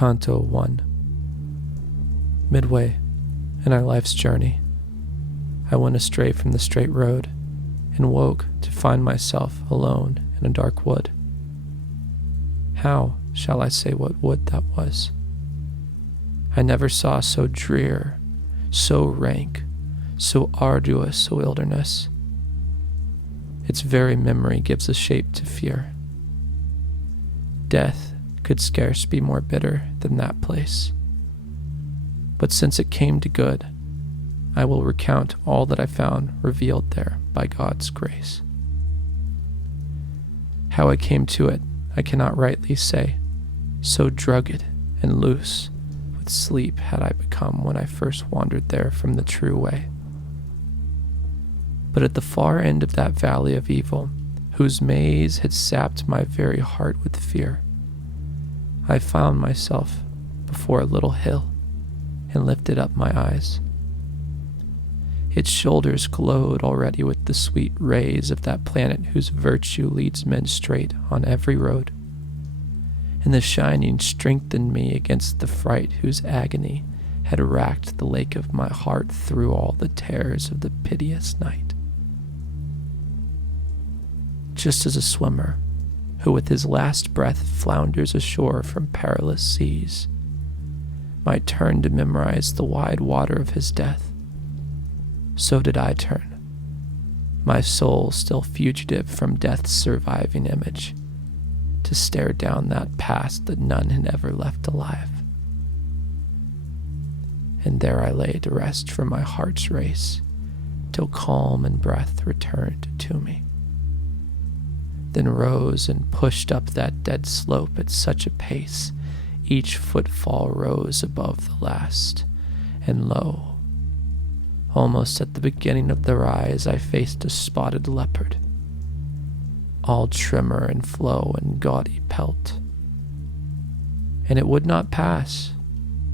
Canto 1. Midway in our life's journey, I went astray from the straight road and woke to find myself alone in a dark wood. How shall I say what wood that was? I never saw so drear, so rank, so arduous a wilderness. Its very memory gives a shape to fear. Death could scarce be more bitter than that place. But since it came to good, I will recount all that I found revealed there by God's grace. How I came to it, I cannot rightly say, so drugged and loose with sleep had I become when I first wandered there from the true way. But at the far end of that valley of evil, whose maze had sapped my very heart with fear, I found myself before a little hill and lifted up my eyes. Its shoulders glowed already with the sweet rays of that planet whose virtue leads men straight on every road, and the shining strengthened me against the fright whose agony had racked the lake of my heart through all the terrors of the piteous night. Just as a swimmer, who with his last breath flounders ashore from perilous seas, might turn to memorize the wide water of his death, so did I turn, my soul still fugitive from death's surviving image, to stare down that past that none had ever left alive. And there I lay to rest from my heart's race, till calm and breath returned to me. Then rose and pushed up that dead slope at such a pace, each footfall rose above the last, and lo, almost at the beginning of the rise I faced a spotted leopard, all tremor and flow and gaudy pelt. And it would not pass,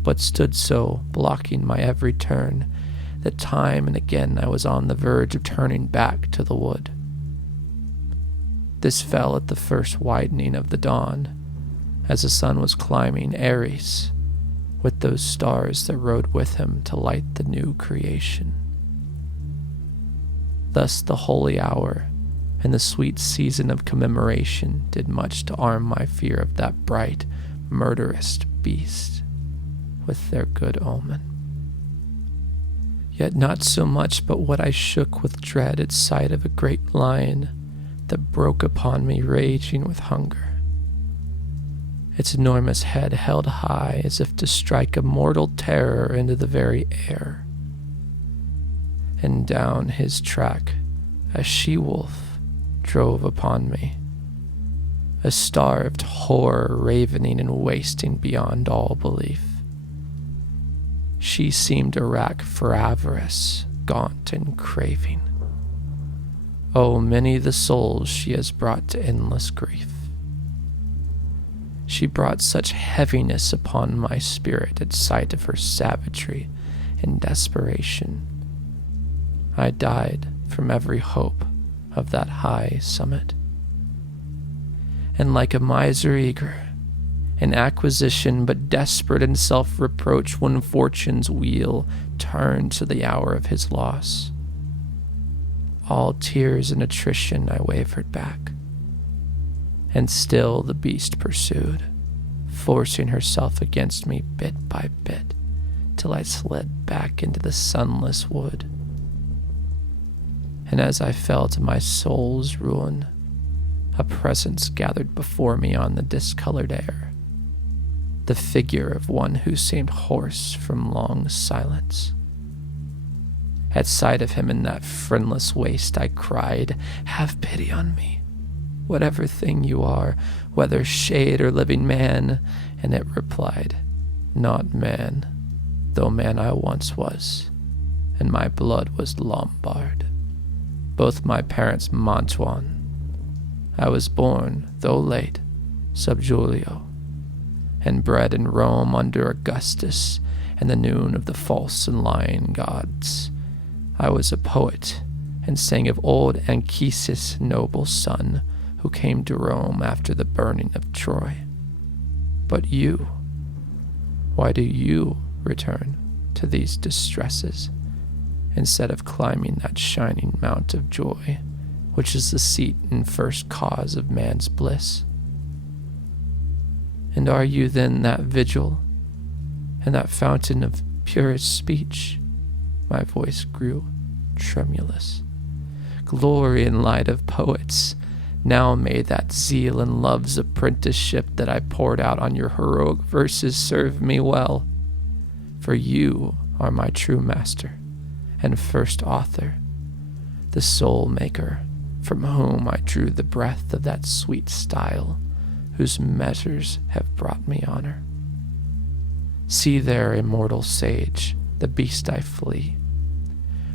but stood so, blocking my every turn, that time and again I was on the verge of turning back to the wood. This fell at the first widening of the dawn, as the sun was climbing Aries, with those stars that rode with him to light the new creation. Thus the holy hour and the sweet season of commemoration did much to arm my fear of that bright, murderous beast with their good omen. Yet not so much but what I shook with dread at sight of a great lion that broke upon me raging with hunger, its enormous head held high as if to strike a mortal terror into the very air. And down his track a she-wolf drove upon me, a starved horror ravening and wasting beyond all belief. She seemed a rack for avarice, gaunt and craving. Oh, many the souls she has brought to endless grief. She brought such heaviness upon my spirit at sight of her savagery and desperation. I died from every hope of that high summit. And like a miser eager, in acquisition but desperate in self-reproach when fortune's wheel turned to the hour of his loss, all tears and attrition I wavered back, and still the beast pursued, forcing herself against me bit by bit, till I slid back into the sunless wood. And as I fell to my soul's ruin, a presence gathered before me on the discolored air, the figure of one who seemed hoarse from long silence. At sight of him in that friendless waste, I cried, "Have pity on me, whatever thing you are, whether shade or living man." And it replied, "Not man, though man I once was, and my blood was Lombard, both my parents Mantuan. I was born, though late, sub Julio, and bred in Rome under Augustus and the noon of the false and lying gods. I was a poet, and sang of old Anchises' noble son, who came to Rome after the burning of Troy. But you, Why do you return to these distresses, instead of climbing that shining mount of joy, which is the seat and first cause of man's bliss? And are you then that vigil, and that fountain of purest speech? My voice grew tremulous. Glory and light of poets, now may that zeal and love's apprenticeship that I poured out on your heroic verses serve me well, for you are my true master and first author, the soul maker, from whom I drew the breath of that sweet style, whose measures have brought me honor. See there, immortal sage, the beast I flee.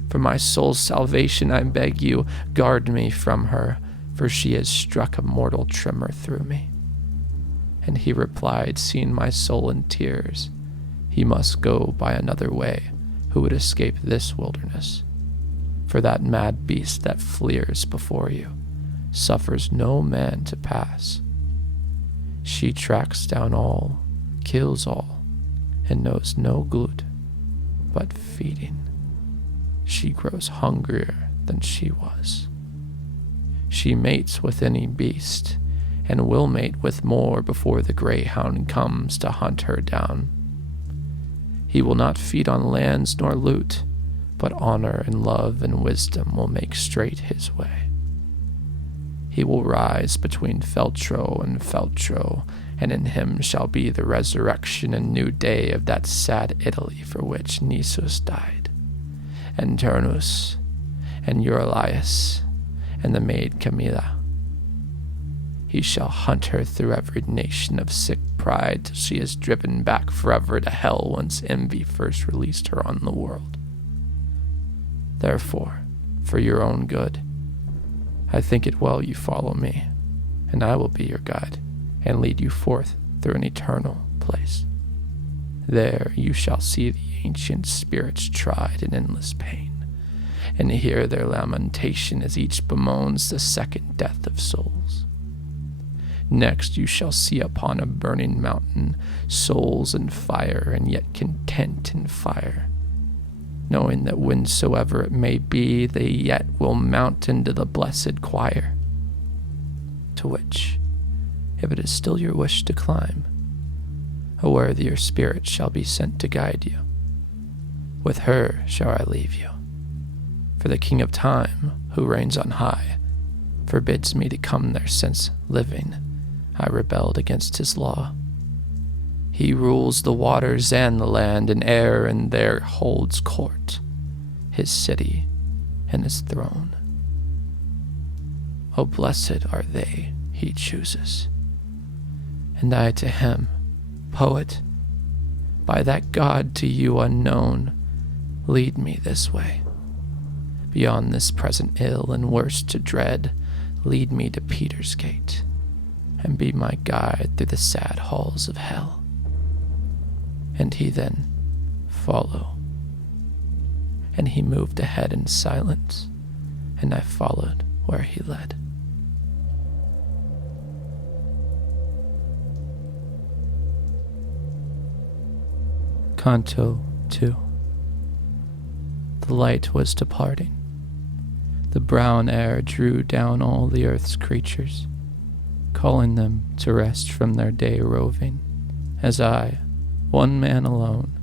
For my soul's salvation, I beg you, guard me from her, for she has struck a mortal tremor through me. And he replied, seeing my soul in tears, he must go by another way who would escape this wilderness. For that mad beast that fleers before you suffers no man to pass. She tracks down all, kills all, and knows no good but feeding. She grows hungrier than she was. She mates with any beast, and will mate with more before the greyhound comes to hunt her down. He will not feed on lands nor loot, but honor and love and wisdom will make straight his way. He will rise between Feltro and Feltro, and in him shall be the resurrection and new day of that sad Italy for which Nisus died, and Turnus, and Euryalus, and the maid Camilla. He shall hunt her through every nation of sick pride till she is driven back forever to hell whence envy first released her on the world. Therefore, for your own good, I think it well you follow me, and I will be your guide, and lead you forth through an eternal place. There you shall see the ancient spirits tried in endless pain, and hear their lamentation as each bemoans the second death of souls. Next you shall see upon a burning mountain souls in fire, and yet content in fire, knowing that whensoever it may be, they yet will mount into the blessed choir, to which, if it is still your wish to climb, a worthier spirit shall be sent to guide you. With her shall I leave you, for the King of Time, who reigns on high, forbids me to come there, since, living, I rebelled against his law. He rules the waters and the land and air, and there holds court, his city and his throne. Oh, blessed are they he chooses, and I to him, poet, by that God to you unknown, lead me this way. Beyond this present ill and worse to dread, lead me to Peter's gate, and be my guide through the sad halls of hell. And he then follow. And he moved ahead in silence, and I followed where he led. Canto 2. The light was departing. The brown air drew down all the earth's creatures, calling them to rest from their day roving, as I, one man alone,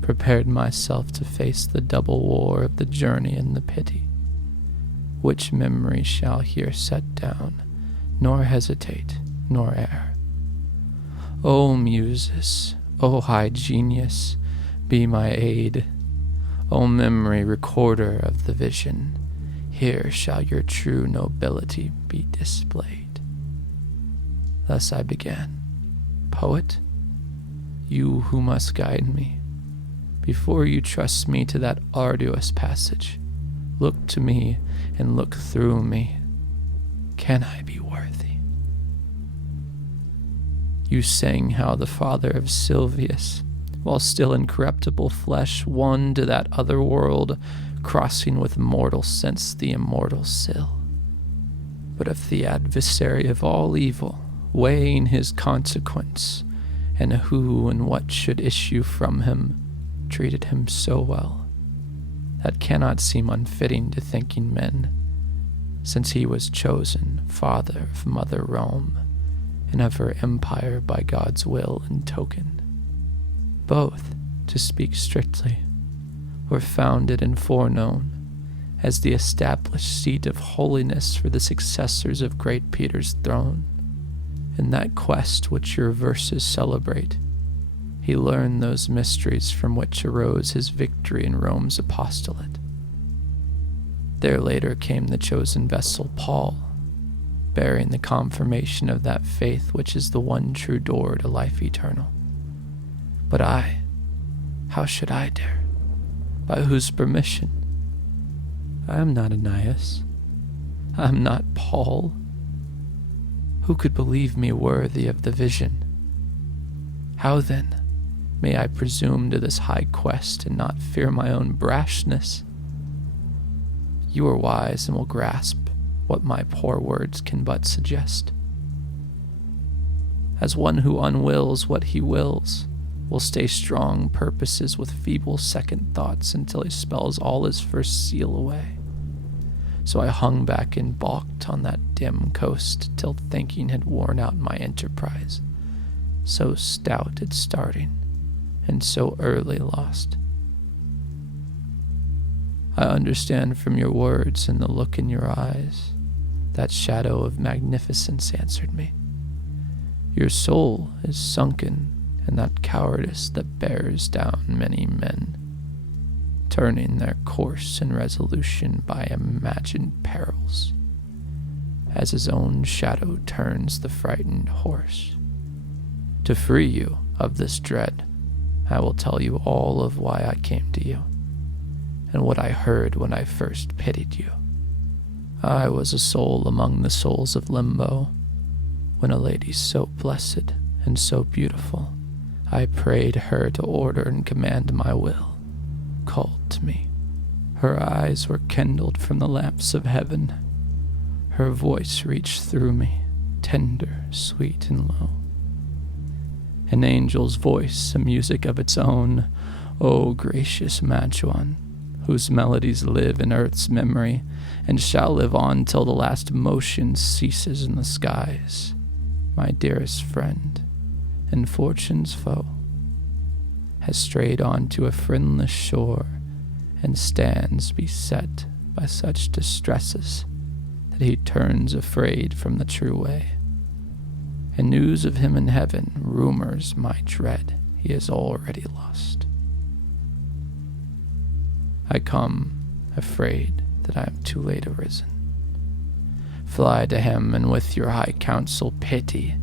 prepared myself to face the double war of the journey and the pity, which memory shall here set down, nor hesitate, nor err. O Muses, O high genius, be my aid. O memory, recorder of the vision, here shall your true nobility be displayed. Thus I began. Poet, you who must guide me, before you trust me to that arduous passage, look to me and look through me. Can I be worthy? You sang how the father of Silvius, while still in corruptible flesh, won to that other world, crossing with mortal sense the immortal sill. But if the adversary of all evil, weighing his consequence, and who and what should issue from him treated him so well that cannot seem unfitting to thinking men, since he was chosen father of Mother Rome and of her empire by God's will and token. Both, to speak strictly, were founded and foreknown as the established seat of holiness for the successors of great Peter's throne. In that quest which your verses celebrate, he learned those mysteries from which arose his victory in Rome's apostolate. There later came the chosen vessel Paul, bearing the confirmation of that faith which is the one true door to life eternal. But I, how should I dare? By whose permission? I am not Ananias. I am not Paul. Who could believe me worthy of the vision? How then may I presume to this high quest and not fear my own brashness? You are wise and will grasp what my poor words can but suggest. As one who unwills what he wills, will stay strong purposes with feeble second thoughts until he spells all his first seal away. So I hung back and balked on that dim coast till thinking had worn out my enterprise, so stout at starting and so early lost. I understand from your words and the look in your eyes, that shadow of magnificence answered me. Your soul is sunken in that cowardice that bears down many men, turning their course and resolution by imagined perils, as his own shadow turns the frightened horse. To free you of this dread, I will tell you all of why I came to you, and what I heard when I first pitied you. I was a soul among the souls of limbo, when a lady so blessed and so beautiful, I prayed her to order and command my will, called to me. Her eyes were kindled from the lamps of heaven. Her voice reached through me, tender, sweet, and low. An angel's voice, a music of its own, O gracious Majuan, whose melodies live in earth's memory, and shall live on till the last motion ceases in the skies, my dearest friend, and fortune's foe, has strayed on to a friendless shore, and stands beset by such distresses that he turns afraid from the true way. And news of him in heaven rumors my dread he is already lost. I come, afraid that I am too late arisen. Fly to him, and with your high counsel pity,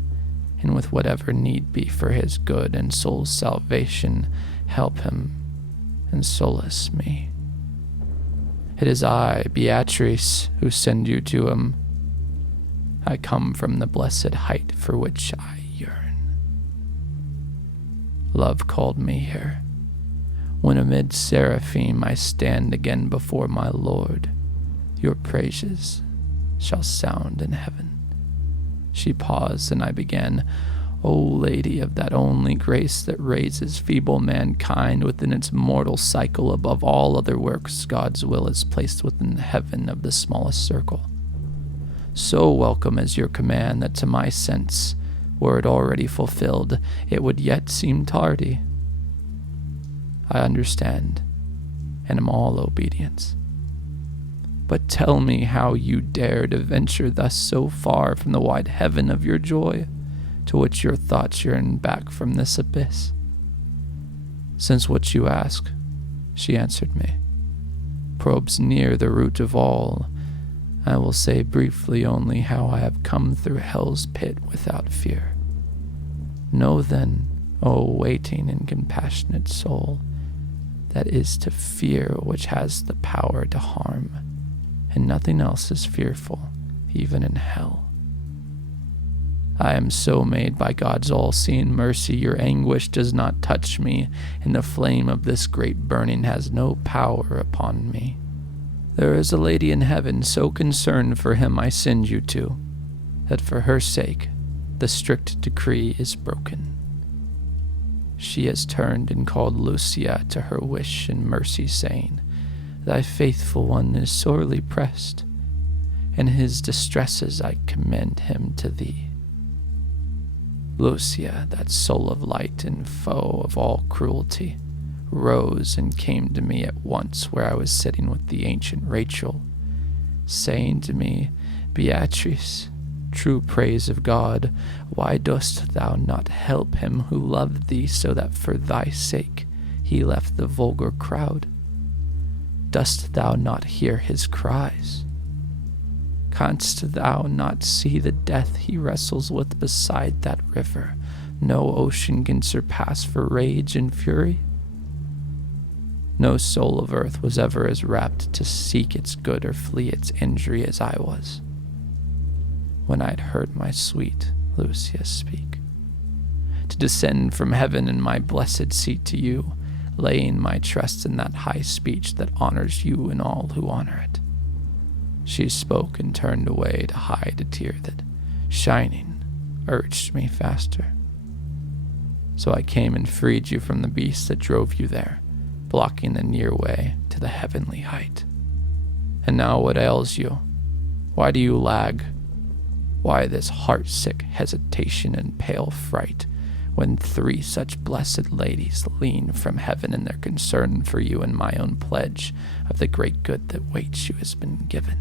and with whatever need be for his good and soul's salvation, help him and solace me. It is I, Beatrice, who send you to him. I come from the blessed height for which I yearn. Love called me here, when amid seraphim I stand again before my Lord. Your praises shall sound in heaven. She paused, and I began, O Lady of that only grace that raises feeble mankind within its mortal cycle above all other works God's will has placed within the heaven of the smallest circle. So welcome is your command that to my sense, were it already fulfilled, it would yet seem tardy. I understand, and am all obedience. But tell me how you dare to venture thus so far from the wide heaven of your joy, to which your thoughts yearn back from this abyss. Since what you ask, she answered me, probes near the root of all, I will say briefly only how I have come through hell's pit without fear. Know then, O waiting and compassionate soul, that is to fear which has the power to harm, and nothing else is fearful, even in hell. I am so made by God's all-seeing mercy, your anguish does not touch me, and the flame of this great burning has no power upon me. There is a lady in heaven so concerned for him I send you to, that for her sake the strict decree is broken. She has turned and called Lucia to her wish and mercy, saying, Thy faithful one is sorely pressed. In his distresses I commend him to thee. Lucia, that soul of light and foe of all cruelty, rose and came to me at once where I was sitting with the ancient Rachel, saying to me, Beatrice, true praise of God, why dost thou not help him who loved thee so that for thy sake he left the vulgar crowd? Dost thou not hear his cries? Canst thou not see the death he wrestles with beside that river no ocean can surpass for rage and fury? No soul of earth was ever as rapt to seek its good or flee its injury as I was, when I had heard my sweet Lucia speak. To descend from heaven in my blessed seat to you, laying my trust in that high speech that honors you and all who honor it. She spoke and turned away to hide a tear that, shining, urged me faster. So I came and freed you from the beast that drove you there, blocking the near way to the heavenly height. And now what ails you? Why do you lag? Why this heart-sick hesitation and pale fright, when 3 such blessed ladies lean from heaven in their concern for you and my own pledge of the great good that waits you has been given?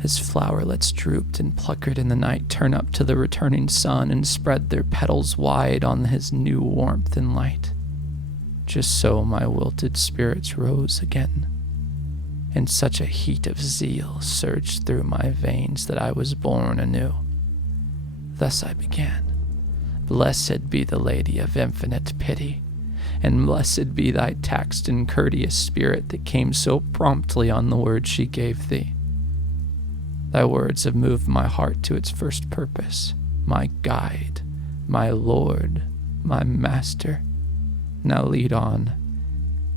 As flowerlets drooped and puckered in the night turn up to the returning sun and spread their petals wide on his new warmth and light, just so my wilted spirits rose again, and such a heat of zeal surged through my veins that I was born anew. Thus I began. Blessed be the Lady of infinite pity, and blessed be thy taxed and courteous spirit that came so promptly on the word she gave thee. Thy words have moved my heart to its first purpose, my guide, my Lord, my Master. Now lead on.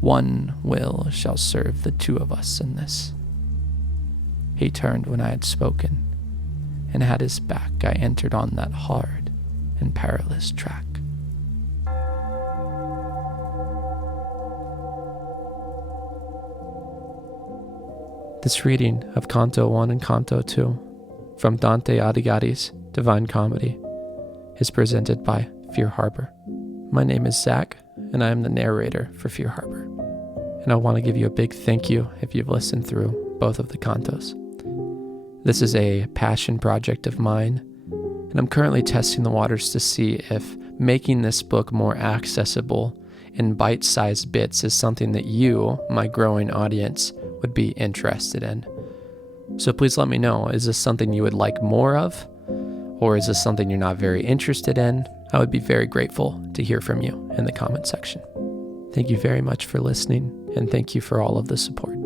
One will shall serve the 2 of us in this. He turned when I had spoken, and at his back I entered on that hard and perilous track. This reading of Canto 1 and Canto 2 from Dante Alighieri's Divine Comedy is presented by Fear Harbor. My name is Zach, and I am the narrator for Fear Harbor. And I want to give you a big thank you if you've listened through both of the cantos. This is a passion project of mine, and I'm currently testing the waters to see if making this book more accessible in bite-sized bits is something that you, my growing audience, would be interested in. So please let me know, is this something you would like more of? Or is this something you're not very interested in? I would be very grateful to hear from you in the comment section. Thank you very much for listening, and thank you for all of the support.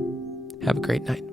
Have a great night.